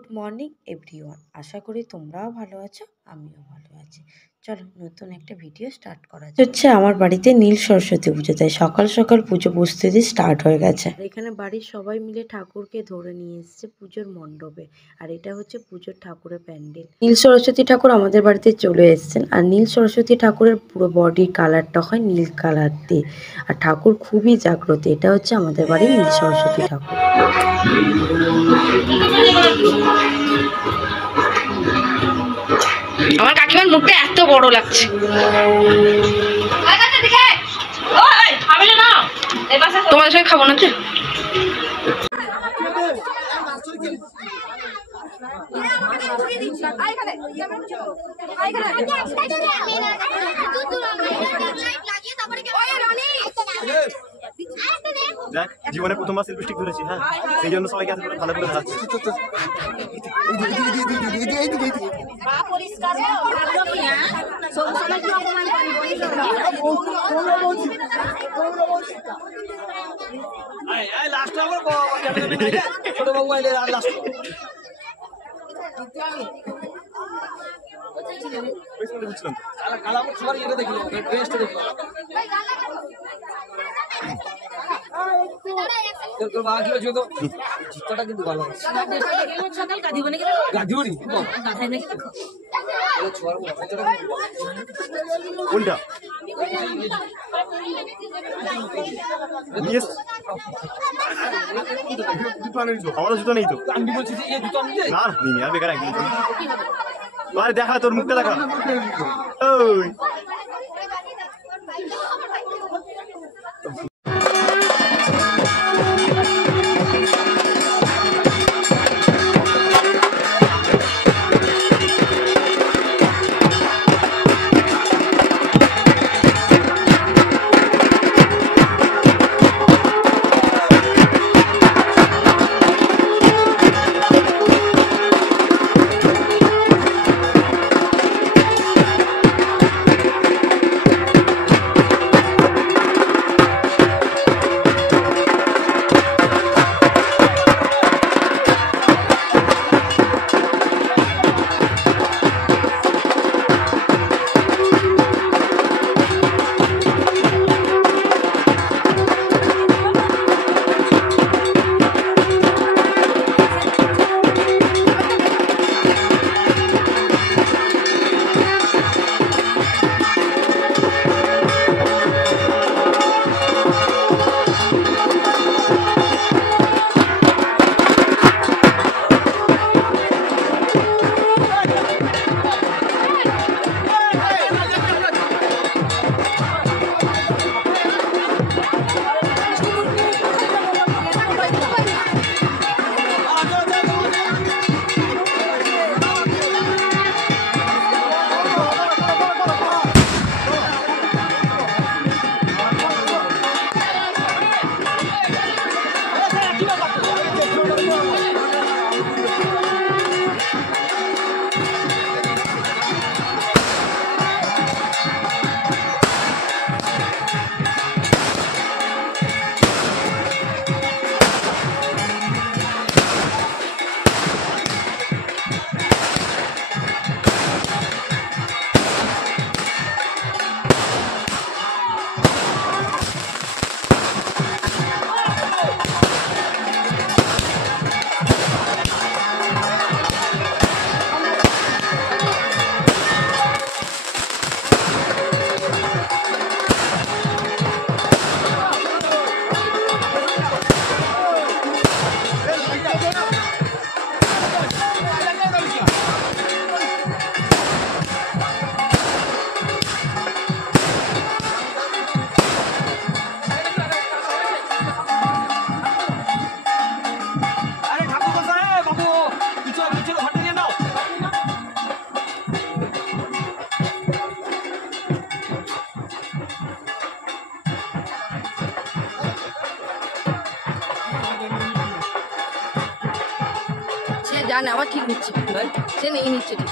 Good morning everyone, আশা করি তোমরাও ভালো আছো, আমিও ভালো আছি। চলো নতুন একটা ভিডিও স্টার্ট করা যাক। হচ্ছে আমার বাড়িতে নীল সরস্বতী পুজো, তাই সকাল সকাল পুজো প্রস্তুতি স্টার্ট হয়ে গেছে। এখানে বাড়ির সবাই মিলে ঠাকুরকে ধরে নিয়ে এসেছে পুজোর মণ্ডপে, আর এটা হচ্ছে পুজোর ঠাকুরের প্যান্ডেল। নীল সরস্বতী ঠাকুর আমাদের বাড়িতে চলে এসেছেন, আর নীল সরস্বতী ঠাকুরের পুরো বডির কালারটা হয় নীল কালার দিয়ে, আর ঠাকুর খুবই জাগ্রত। এটা হচ্ছে আমাদের বাড়ির নীল সরস্বতী ঠাকুর। আমার কাকিমার মুখটা এত বড় লাগছে। তোমাদের সঙ্গে খাবো না তো। দেখ জীবনে প্রথমবার সেলফি স্টিক ধরেছি, হ্যাঁ সেই জন্য সবাইকে এত ভালো করে দেখাচ্ছি। কোনটা আমারও জুতো নেই তো, না নিয়ে আর বেকার একদিন দেখা, তোর মুখটা দেখা। ওই জানে আবার ঠিক নিচ্ছে, সে নেই নিচ্ছে ঠিক।